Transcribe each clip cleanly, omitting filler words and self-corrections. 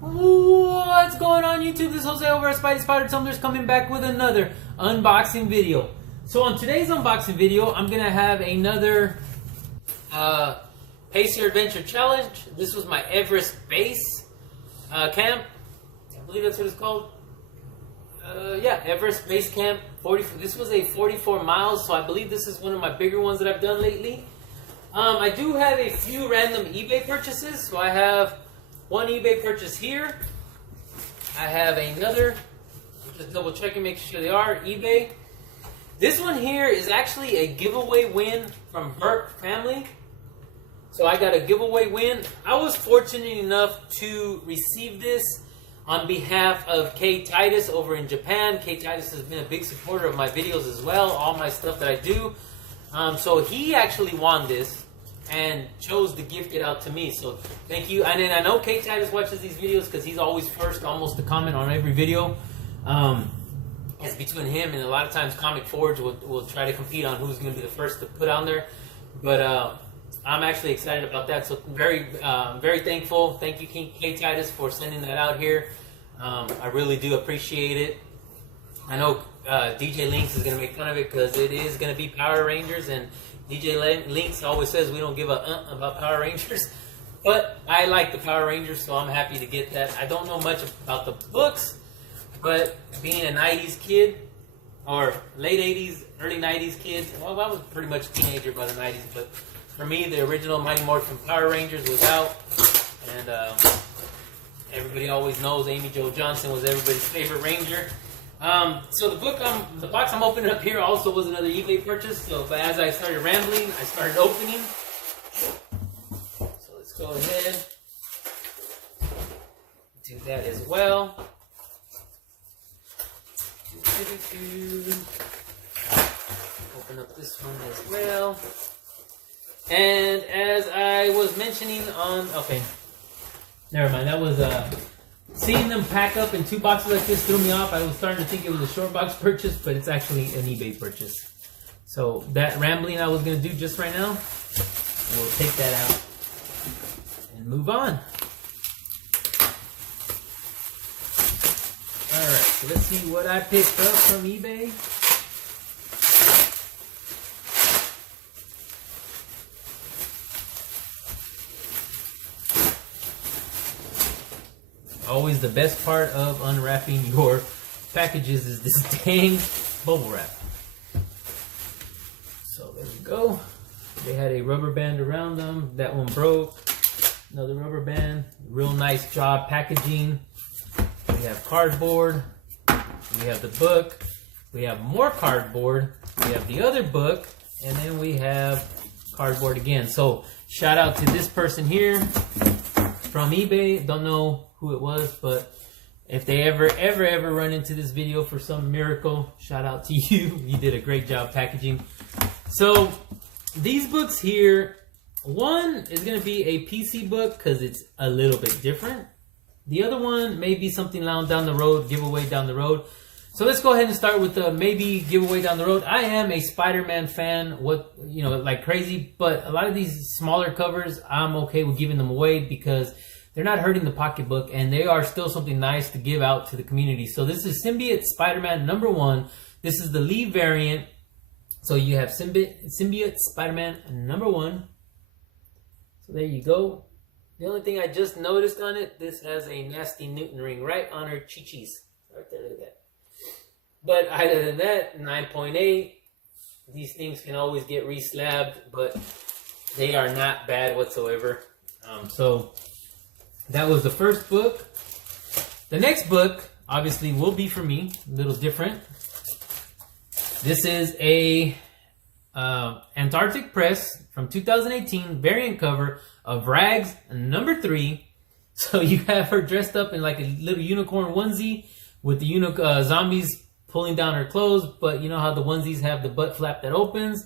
What's going on YouTube? This is Jose over at Spidey Spider Tumblers coming back with another unboxing video. So on today's unboxing video, I'm going to have another Pace Your Adventure Challenge. This was my Everest Base Camp. I believe that's what it's called. Yeah, Everest Base Camp. This was a 44 miles, so I believe this is one of my bigger ones that I've done lately. I do have a few random eBay purchases. So I have one eBay purchase here. I have another. Just double checking, making sure they are eBay. This one here is actually a giveaway win from Berk family. So I got a giveaway win. I was fortunate enough to receive this on behalf of K Titus over in Japan. K Titus has been a big supporter of my videos as well, all my stuff that I do. So he actually won this and chose to gift it out to me. So thank you. And then I know K Titus watches these videos because he's always first almost to comment on every video. It's between him and a lot of times Comic Forge will try to compete on who's going to be the first to put on there. But I'm actually excited about that. So very thankful. Thank you, K Titus, for sending that out here. I really do appreciate it. I know DJ Links is going to make fun of it because it is going to be Power Rangers, and DJ Links always says we don't give a about Power Rangers. But I like the Power Rangers, so I'm happy to get that. I don't know much about the books, but being a 90s kid, or late 80s, early 90s kid, well, I was pretty much a teenager by the 90s, but for me, the original Mighty Morphin Power Rangers was out, and everybody always knows Amy Jo Johnson was everybody's favorite Ranger. So the box I'm opening up here also was another eBay purchase. So, but as I started rambling, I started opening. So let's go ahead do that as well. Open up this one as well. And as I was mentioning on, okay, never mind. That was seeing them pack up in two boxes like this threw me off. I was starting to think it was a short box purchase, but it's actually an eBay purchase. So that rambling I was going to do just right now, we'll take that out and move on. Alright, so let's see what I picked up from eBay. Always the best part of unwrapping your packages is this dang bubble wrap. So there we go. They had a rubber band around them. That one broke. Another rubber band. Real nice job packaging. We have cardboard. We have the book. We have more cardboard. We have the other book. And then we have cardboard again. So shout out to this person here from eBay. Don't know who it was, but if they ever run into this video for some miracle, shout out to you. You did a great job packaging. So these books here, one is going to be a PC book because it's a little bit different. The other one may be something down the road, giveaway down the road. So let's go ahead and start with the maybe giveaway down the road. I am a Spider-Man fan, like crazy, but a lot of these smaller covers, I'm okay with giving them away because they're not hurting the pocketbook, and they are still something nice to give out to the community. So this is Symbiote Spider-Man #1. This is the Lee variant. So you have Symbiote Spider-Man #1. So there you go. The only thing I just noticed on it, this has a nasty Newton ring right on her cheeks. Right there, look at that. But other than that, 9.8. These things can always get re-slabbed, but they are not bad whatsoever. So that was the first book. The next book, obviously, will be for me. A little different. This is a Antarctic Press from 2018 variant cover of Rags #3. So you have her dressed up in like a little unicorn onesie with the zombies pulling down her clothes. But you know how the onesies have the butt flap that opens?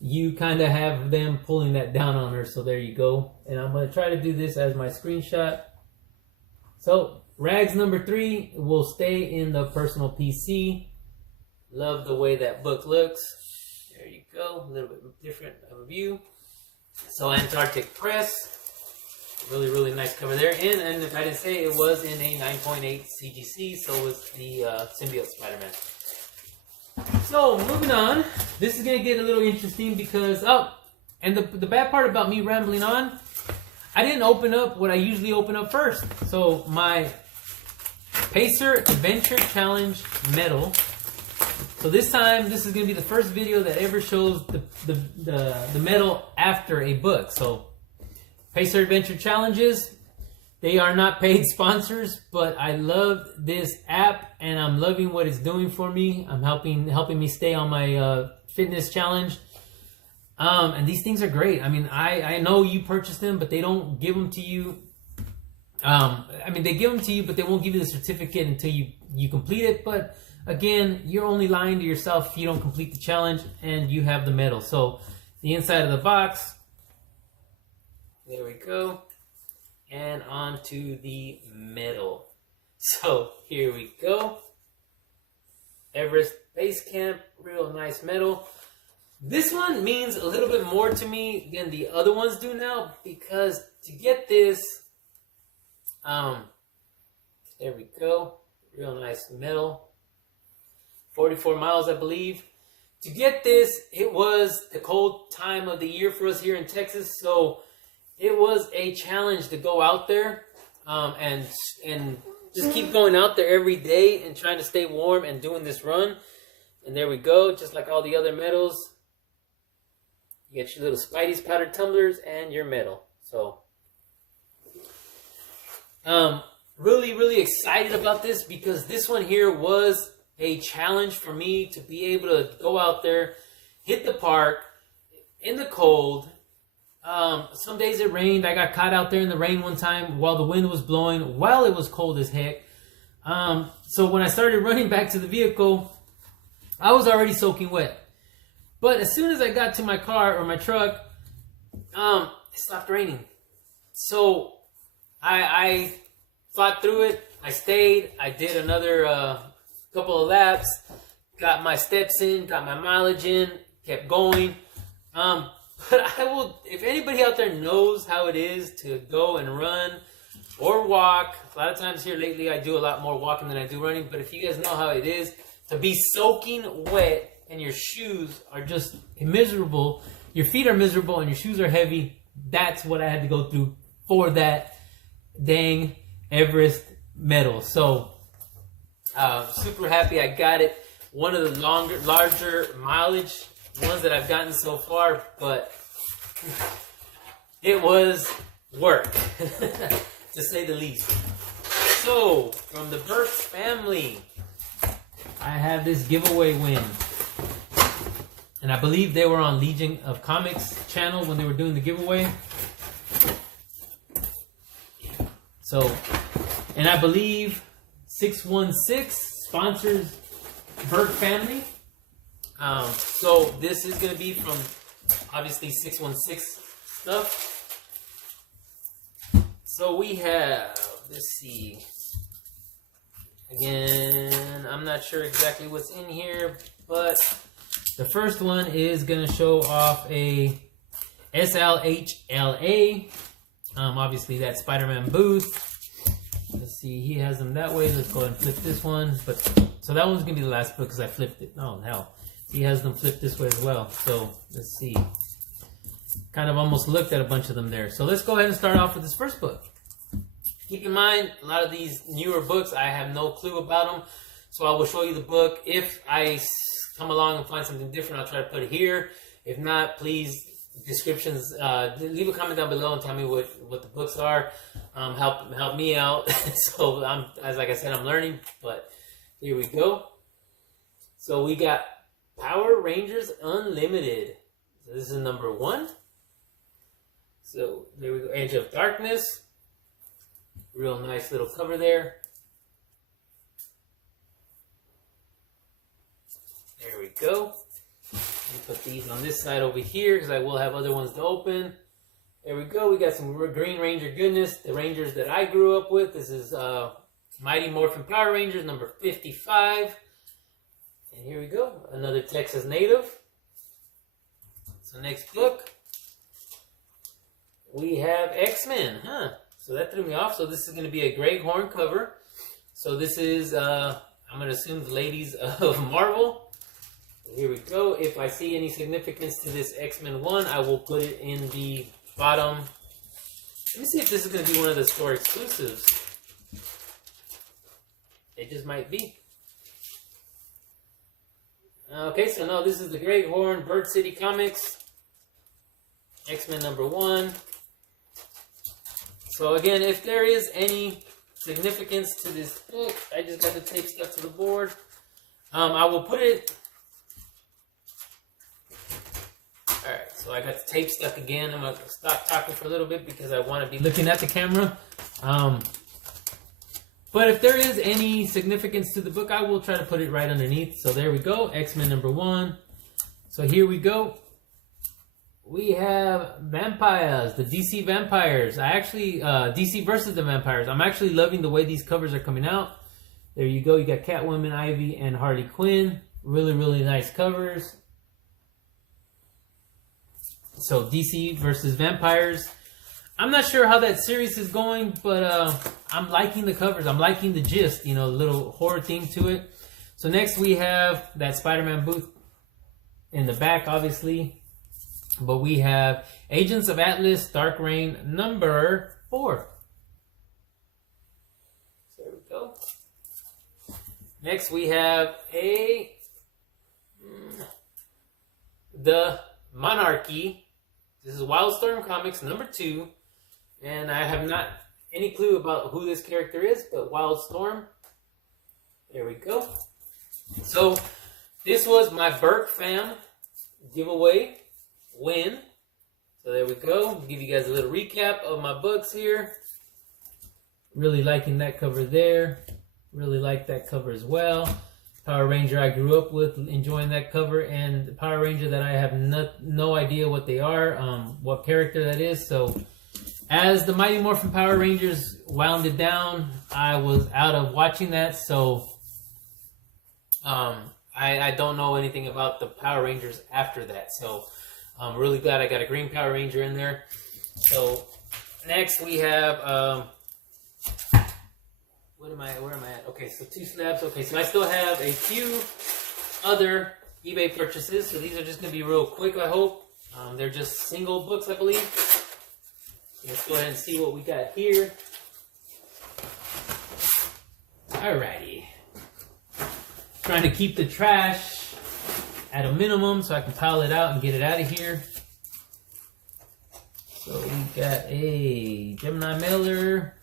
You kind of have them pulling that down on her. So there you go. And I'm going to try to do this as my screenshot. So Rags #3 will stay in the personal PC. Love the way that book looks. There you go. A little bit different of a view. So Antarctic Press. Really, really nice cover there. And if I didn't say, it was in a 9.8 CGC, so was the Symbiote Spider-Man. So, moving on. This is going to get a little interesting because, and the bad part about me rambling on, I didn't open up what I usually open up first. So, my Pacer Adventure Challenge medal. So this time, this is going to be the first video that ever shows the medal after a book. So, Pacer Adventure Challenges, they are not paid sponsors, but I love this app and I'm loving what it's doing for me. I'm helping me stay on my fitness challenge. And these things are great. I mean, I know you purchased them, but they don't give them to you. I mean, they give them to you, but they won't give you the certificate until you complete it. But again, you're only lying to yourself if you don't complete the challenge and you have the medal. So the inside of the box, there we go. And onto the medal. So here we go. Everest Base Camp, real nice medal. This one means a little bit more to me than the other ones do now, because to get this, there we go, real nice medal. 44 miles, I believe. To get this, it was the cold time of the year for us here in Texas, so it was a challenge to go out there and just keep going out there every day and trying to stay warm and doing this run. And there we go, just like all the other medals. You get your little Spidey's powdered tumblers and your medal. So, really, really excited about this because this one here was a challenge for me to be able to go out there, hit the park in the cold. Some days it rained. I got caught out there in the rain one time while the wind was blowing, while it was cold as heck. So when I started running back to the vehicle, I was already soaking wet. But as soon as I got to my car or my truck, it stopped raining. So I fought through it. I stayed. I did another couple of laps, got my steps in, got my mileage in, kept going. But I will, if anybody out there knows how it is to go and run or walk, a lot of times here lately I do a lot more walking than I do running, but if you guys know how it is to be soaking wet and your shoes are just miserable, your feet are miserable and your shoes are heavy, that's what I had to go through for that dang Everest medal. So, super happy I got it. One of the larger mileage ones that I've gotten so far, but it was work, to say the least. So, from the berk family, I have this giveaway win. And I believe they were on Legion of Comics channel when they were doing the giveaway. So, and I believe 616 sponsors berk family. So this is going to be from, obviously, 616 stuff. So we have, let's see. Again, I'm not sure exactly what's in here, but the first one is going to show off a SLHLA. Obviously, that Spiderman booth. Let's see, he has them that way. Let's go ahead and flip this one. But so that one's going to be the last book because I flipped it. Oh, hell. He has them flipped this way as well. So, let's see. Kind of almost looked at a bunch of them there. So, let's go ahead and start off with this first book. Keep in mind, a lot of these newer books, I have no clue about them. So, I will show you the book. If I come along and find something different, I'll try to put it here. If not, please, descriptions, leave a comment down below and tell me what the books are. Help me out. So, like I said, I'm learning. But, here we go. So, we got Power Rangers Unlimited. So this is number 1. So there we go. Edge of Darkness. Real nice little cover there. There we go. Let me put these on this side over here because I will have other ones to open. There we go. We got some Green Ranger goodness. The Rangers that I grew up with. This is Mighty Morphin Power Rangers number 55. And here we go, another Texas native. So next book, we have X-Men, So that threw me off. So this is going to be a Greg Horn cover. So this is, I'm going to assume the ladies of Marvel. Here we go. If I see any significance to this X-Men 1, I will put it in the bottom. Let me see if this is going to be one of the store exclusives. It just might be. Okay, so no, this is the Greg Horn Bird City Comics. X-Men #1. So again, if there is any significance to this book, I just got the tape stuck to the board. I will put it... Alright, so I got the tape stuck again. I'm going to stop talking for a little bit because I want to be looking at the camera. But if there is any significance to the book, I will try to put it right underneath. So there we go, X-Men #1. So here we go. We have vampires, the DC vampires. DC versus the vampires. I'm actually loving the way these covers are coming out. There you go. You got Catwoman, Ivy, and Harley Quinn. Really, really nice covers. So DC versus vampires. I'm not sure how that series is going, but I'm liking the covers. I'm liking the gist, you know, a little horror theme to it. So next we have that Spiderman booth in the back, obviously. But we have Agents of Atlas, Dark Reign #4. So there we go. Next we have the Monarchy. This is Wildstorm Comics #2. And I have not any clue about who this character is, but Wildstorm. There we go. So this was my Berk fam giveaway win. So there we go. Give you guys a little recap of my books here. Really liking that cover there. Really like that cover as well. Power Ranger I grew up with, enjoying that cover, and the Power Ranger that I have no idea what they are, what character that is. So as the Mighty Morphin Power Rangers wound down, I was out of watching that. So I don't know anything about the Power Rangers after that. So I'm really glad I got a green Power Ranger in there. So next we have where am I at? Okay, so 2 slabs. Okay, so I still have a few other eBay purchases. So these are just going to be real quick, I hope. They're just single books, I believe. Let's go ahead and see what we got here. Alrighty. Trying to keep the trash at a minimum so I can pile it out and get it out of here. So we got a Gemini mailer.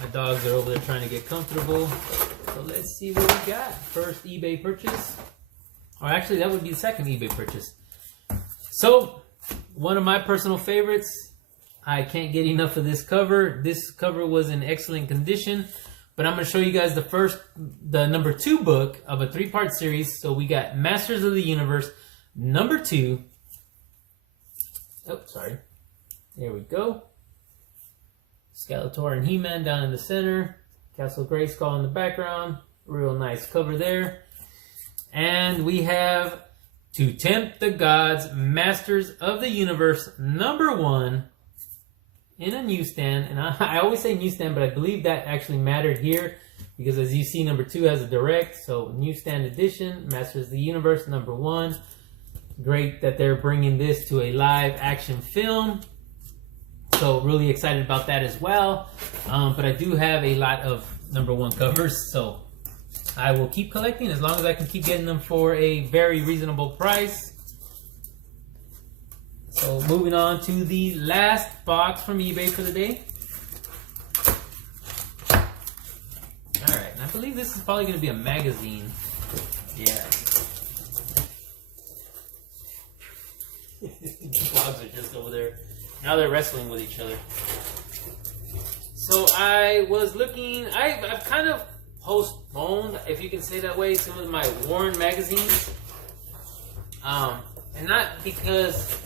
My dogs are over there trying to get comfortable. So let's see what we got. First eBay purchase. Or actually that would be the second eBay purchase. So one of my personal favorites. I can't get enough of this cover. This cover was in excellent condition. But I'm going to show you guys the #2 book of a 3-part series. So we got Masters of the Universe #2. Oh, sorry. There we go. Skeletor and He-Man down in the center. Castle Grayskull in the background. Real nice cover there. And we have To Tempt the Gods, Masters of the Universe #1. In a newsstand, and I always say newsstand, but I believe that actually mattered here because as you see, #2 has a direct, so newsstand edition, Masters of the Universe #1. Great that they're bringing this to a live action film, so really excited about that as well. But I do have a lot of #1 covers, so I will keep collecting as long as I can keep getting them for a very reasonable price. So moving on to the last box from eBay for the day. Alright, and I believe this is probably going to be a magazine. Yeah. The dogs are just over there. Now they're wrestling with each other. So I was looking, I've kind of postponed, if you can say that way, some of my worn magazines. And not because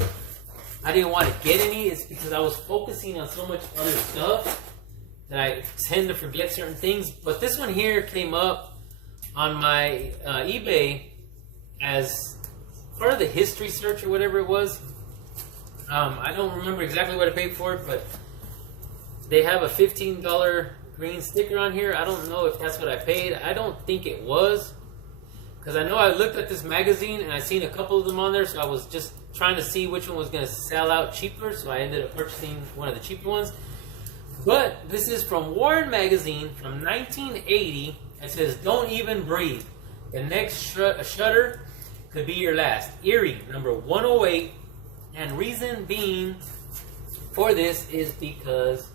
I didn't want to get any, it's because I was focusing on so much other stuff that I tend to forget certain things. But this one here came up on my eBay as part of the history search or whatever it was. I don't remember exactly what I paid for it, but they have a $15 green sticker on here. I don't know if that's what I paid. I don't think it was, because I know I looked at this magazine and I seen a couple of them on there, so I was just trying to see which one was going to sell out cheaper, so I ended up purchasing one of the cheaper ones. But this is from Warren Magazine from 1980. It says, "Don't even breathe. The next shutter could be your last. Eerie, number 108. And reason being for this is because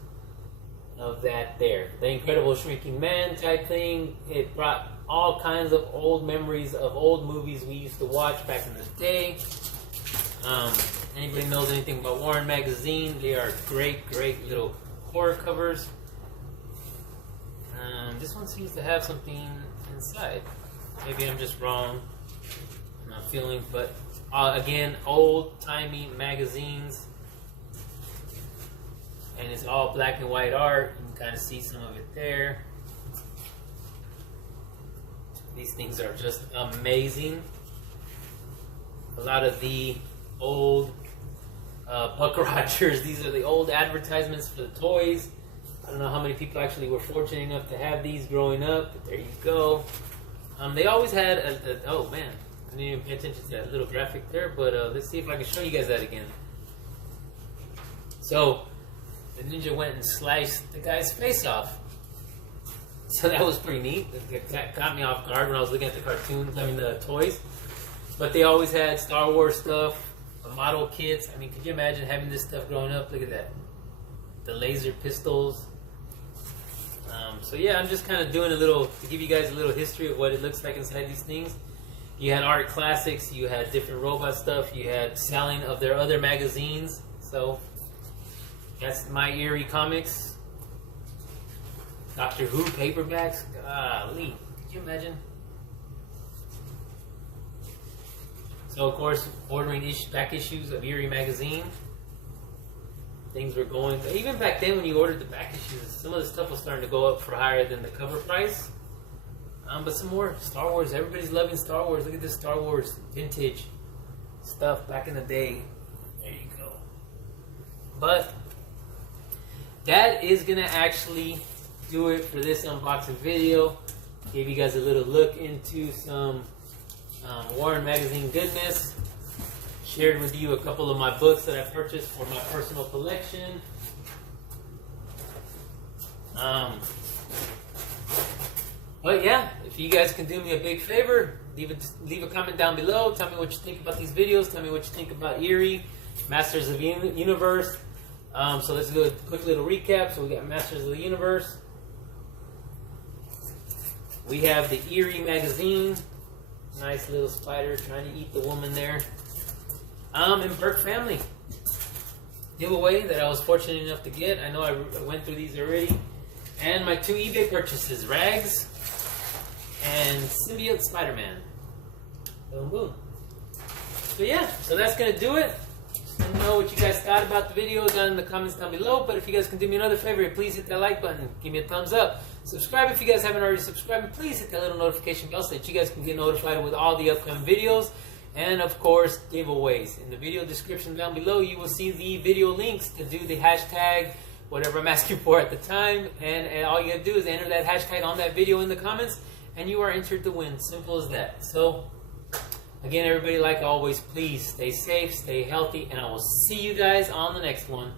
of that there. The Incredible Shrinking Man type thing. It brought all kinds of old memories of old movies we used to watch back in the day. Anybody knows anything about Warren Magazine, they are great, great little horror covers. This one seems to have something inside. Maybe I'm just wrong. I'm not feeling, but again, old-timey magazines. And it's all black and white art. You can kind of see some of it there. These things are just amazing. A lot of the old Buck Rogers, these are the old advertisements for the toys. I don't know how many people actually were fortunate enough to have these growing up, but there you go. They always had oh man, I didn't even pay attention to that little graphic there, but let's see if I can show you guys that again. So, the ninja went and sliced the guy's face off. So that was pretty neat. That caught me off guard when I was looking at the cartoons, I mean the toys. But they always had Star Wars stuff, the model kits. I mean, could you imagine having this stuff growing up? Look at that. The laser pistols. So yeah, I'm just kind of doing a little, to give you guys a little history of what it looks like inside these things. You had art classics, you had different robot stuff, you had selling of their other magazines. So that's my Eerie comics. Doctor Who paperbacks. Golly, could you imagine? So of course, ordering back issues of Eerie magazine. Things were going, even back then when you ordered the back issues, some of the stuff was starting to go up for higher than the cover price. But some more Star Wars. Everybody's loving Star Wars. Look at this Star Wars vintage stuff back in the day. There you go. But that is gonna actually do it for this unboxing video. Gave you guys a little look into some Warren Magazine goodness. Shared with you a couple of my books that I purchased for my personal collection. But yeah, if you guys can do me a big favor, leave a comment down below. Tell me what you think about these videos. Tell me what you think about Eerie, Masters of the Universe. So let's do a quick little recap. So we got Masters of the Universe. We have the Eerie magazine. Nice little spider trying to eat the woman there. And Berk Family giveaway that I was fortunate enough to get. I know I went through these already. And my 2 eBay purchases, Rags and Symbiote Spiderman. Boom, boom. So yeah, so that's going to do it. Just let me know what you guys thought about the video down in the comments down below. But if you guys can do me another favor, please hit that like button. Give me a thumbs up. Subscribe if you guys haven't already subscribed. And please hit that little notification bell so that you guys can get notified with all the upcoming videos. And of course, giveaways. In the video description down below, you will see the video links to do the hashtag, whatever I'm asking for at the time. And all you gotta do is enter that hashtag on that video in the comments, and you are entered to win. Simple as that. So, again, everybody, like always, please stay safe, stay healthy, and I will see you guys on the next one.